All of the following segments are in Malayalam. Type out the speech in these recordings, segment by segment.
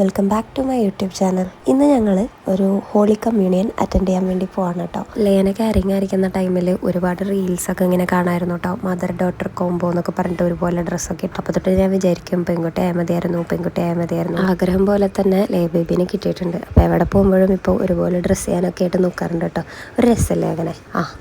Welcome back to my YouTube channel. ഇന്ന് ഞങ്ങൾ ഒരു ഹോളി കമ്മ്യൂണിയൻ അറ്റൻഡ് ചെയ്യാൻ വേണ്ടി പോവാണ് കേട്ടോ. ലേന കാരിങ് ആയിരിക്കുന്ന ടൈമിൽ ഒരുപാട് റീൽസൊക്കെ ഇങ്ങനെ കാണായിരുന്നു കേട്ടോ. മദർ ഡോട്ടർ കോംബോ എന്നൊക്കെ പറഞ്ഞിട്ട് ഒരുപോലെ ഡ്രസ്സൊക്കെ ഇട്ടു. അപ്പോൾ തൊട്ട് ഞാൻ വിചാരിക്കും പെൺകുട്ടി ആയാൽ മതിയായിരുന്നു. ആഗ്രഹം പോലെ തന്നെ ലേ ബേബിനെ കിട്ടിയിട്ടുണ്ട്. അപ്പോൾ എവിടെ പോകുമ്പോഴും ഇപ്പോൾ ഒരുപോലെ ഡ്രസ്സ് ചെയ്യാനൊക്കെ ആയിട്ട് നോക്കാറുണ്ട് കേട്ടോ. ഒരു രസമല്ലേ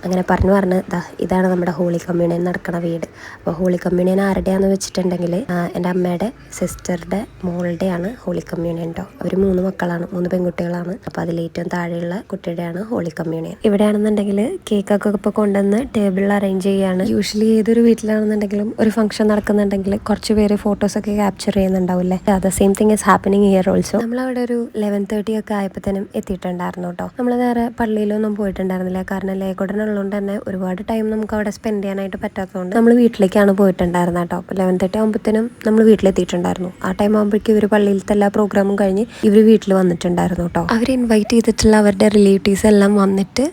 അങ്ങനെ പറഞ്ഞ് ഇതാണ് നമ്മുടെ ഹോളി കമ്മ്യൂണിയൻ നടക്കുന്ന വീട്. അപ്പോൾ ഹോളി കമ്മ്യൂണിയൻ ആരുടെയാണെന്ന് വെച്ചിട്ടുണ്ടെങ്കിൽ എൻ്റെ അമ്മയുടെ സിസ്റ്ററുടെ മോളുടെയാണ് ഹോളി കമ്മ്യൂണിയൻ കേട്ടോ. അവർ 3 മക്കളാണ്, 3 പെൺകുട്ടികളാണ്. അപ്പോൾ അതിലേറ്റവും താഴെയുള്ള കുട്ടിയുടെയാണ് ഹോളി കമ്മ്യൂണിയൻ. ഇവിടെയാണെന്നുണ്ടെങ്കിൽ കേക്കൊക്കെ ഇപ്പോൾ കൊണ്ടുവന്ന് ടേബിളിൽ അറേഞ്ച് ചെയ്യുകയാണ്. യൂഷ്വലി ഏതൊരു വീട്ടിലാണെന്നുണ്ടെങ്കിലും ഒരു ഫംഗ്ഷൻ നടക്കുന്നുണ്ടെങ്കിൽ കുറച്ച് പേര് ഫോട്ടോസൊക്കെ ക്യാപ്ചർ ചെയ്യുന്നുണ്ടാവില്ലേ. അത് same thing is happening here also. നമ്മളവിടെ ഒരു 11:30 ഒക്കെ ആയപ്പോഴത്തേനും എത്തിയിട്ടുണ്ടായിരുന്നു കേട്ടോ. നമ്മൾ നേരെ പള്ളിയിലൊന്നും പോയിട്ടുണ്ടായിരുന്നില്ല. കാരണം ലേക്കോടനുള്ളതുകൊണ്ട് തന്നെ ഒരുപാട് ടൈം നമുക്ക് അവിടെ സ്പെൻഡ് ചെയ്യാനായിട്ട് പറ്റാത്തതുകൊണ്ട് നമ്മൾ വീട്ടിലേക്കാണ് പോയിട്ടുണ്ടായിരുന്നത് കേട്ടോ. അപ്പോൾ 11:30 ആകുമ്പോഴത്തേനും നമ്മൾ വീട്ടിലെത്തിയിട്ടുണ്ടായിരുന്നു. ആ ടൈം ആകുമ്പോഴേക്കും ഇവർ പള്ളിയിലത്തെ എല്ലാ പ്രോഗ്രാമും കഴിഞ്ഞ് ഇവർ വീട്ടിൽ വന്നിട്ടുണ്ടായിരുന്നു കേട്ടോ. അവർ ഇൻവൈറ്റ് ചെയ്തിട്ടുള്ള അവരുടെ റിലേറ്റീവ്സ് എല്ലാം വന്നിട്ട്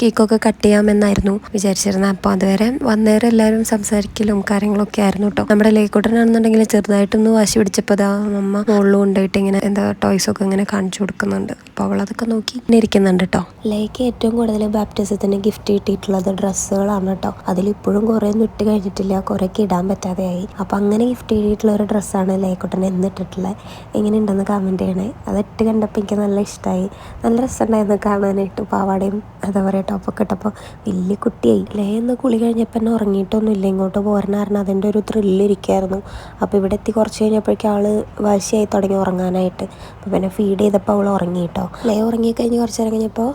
കേക്കൊക്കെ കട്ട് ചെയ്യാമെന്നായിരുന്നു വിചാരിച്ചിരുന്നത്. അപ്പോൾ അതുവരെ വന്നേരം എല്ലാവരും സംസാരിക്കലും കാര്യങ്ങളൊക്കെ ആയിരുന്നു കേട്ടോ. നമ്മുടെ ലേക്കോട്ടനാണെന്നുണ്ടെങ്കിൽ ചെറുതായിട്ടൊന്ന് വാശി പിടിച്ചപ്പോൾ അമ്മ മുകളിൽ കൊണ്ടുപോയിട്ട് ഇങ്ങനെ ടോയ്സൊക്കെ ഇങ്ങനെ കാണിച്ചു കൊടുക്കുന്നുണ്ട്. അപ്പോൾ അവളതൊക്കെ നോക്കി ഇങ്ങനെ ഇരിക്കുന്നുണ്ട് കേട്ടോ. ലേക്ക് ഏറ്റവും കൂടുതൽ ബാപ്റ്റിസത്തിന് ഗിഫ്റ്റ് കിട്ടിയിട്ടുള്ളത് ഡ്രസ്സുകളാണ് കേട്ടോ. അതിലിപ്പോഴും കുറേ ഒന്നും ഇട്ട് കഴിഞ്ഞിട്ടില്ല, കുറേയൊക്കെ ഇടാൻ പറ്റാതെയായി. അപ്പോൾ അങ്ങനെ ഗിഫ്റ്റ് ചെയ്തിട്ടുള്ള ഒരു ഡ്രസ്സാണ് ലേക്കോട്ടൻ എന്നിട്ടിട്ടുള്ളത്. എങ്ങനെ ഉണ്ടെന്ന് കമൻറ്റ് ചെയ്യണേ. അതിട്ട് കണ്ടപ്പോൾ എനിക്ക് നല്ല ഇഷ്ടമായി, നല്ല രസമുണ്ടായിരുന്നു കാണാനായിട്ട്. പാവാടയും എന്താ പറയുക ടോപ്പൊക്കെ ഇട്ടപ്പോൾ വലിയ കുട്ടിയായി. ലേന്ന് കുളി കഴിഞ്ഞപ്പോൾ തന്നെ ഉറങ്ങിയിട്ടൊന്നുമില്ല. ഇങ്ങോട്ട് പോരണ കാരണം അതിൻ്റെ ഒരു ത്രില്ലിരിക്കായിരുന്നു. അപ്പോൾ ഇവിടെ എത്തി കുറച്ച് കഴിഞ്ഞപ്പോഴേക്കും ആൾ വാശിയായി തുടങ്ങി ഉറങ്ങാനായിട്ട്. അപ്പോൾ പിന്നെ ഫീഡ് ചെയ്തപ്പോൾ അവൾ ഉറങ്ങി കേട്ടോ. ലേ ഉറങ്ങിക്കഴിഞ്ഞ് കുറച്ച് നേരം കഴിഞ്ഞപ്പോൾ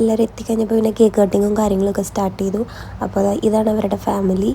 എല്ലാവരും എത്തിക്കഴിഞ്ഞപ്പോൾ പിന്നെ കേക്ക് കട്ടിങ്ങും കാര്യങ്ങളൊക്കെ സ്റ്റാർട്ട് ചെയ്തു. അപ്പോൾ ഇതാണ് അവരുടെ ഫാമിലി.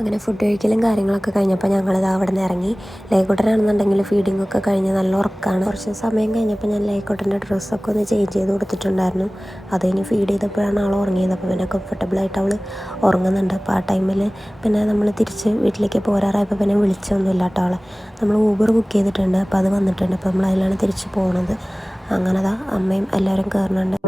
അങ്ങനെ ഫുഡ് കഴിക്കലും കാര്യങ്ങളൊക്കെ കഴിഞ്ഞപ്പോൾ ഞങ്ങളിത് അവിടെ നിന്ന് ഇറങ്ങി. ലേക്കോട്ടനാണെന്നുണ്ടെങ്കിൽ ഫീഡിങ്ങൊക്കെ കഴിഞ്ഞ് നല്ല ഉറക്കമാണ്. കുറച്ച് സമയം കഴിഞ്ഞപ്പോൾ ഞാൻ ലേക്കോട്ടൻ്റെ ഡ്രസ്സൊക്കെ ഒന്ന് ചേഞ്ച് ചെയ്ത് കൊടുത്തിട്ടുണ്ടായിരുന്നു. അത് കഴിഞ്ഞ് ഫീഡ് ചെയ്തപ്പോഴാണ് ആൾ ഉറങ്ങിയത്. അപ്പോൾ പിന്നെ കംഫർട്ടബിളായിട്ട് അവൾ ഉറങ്ങുന്നുണ്ട്. അപ്പോൾ ആ ടൈമിൽ പിന്നെ നമ്മൾ തിരിച്ച് വീട്ടിലേക്ക് പോരാറായപ്പോൾ പിന്നെ വിളിച്ചൊന്നുമില്ല കേട്ടോ ആളെ. നമ്മൾ ഊബർ ബുക്ക് ചെയ്തിട്ടുണ്ട്. അപ്പോൾ അത് വന്നിട്ടുണ്ട്. അപ്പോൾ നമ്മൾ അതിലാണ് തിരിച്ച് പോകുന്നത്. അങ്ങനെ അമ്മയും എല്ലാവരും കയറുന്നുണ്ട്.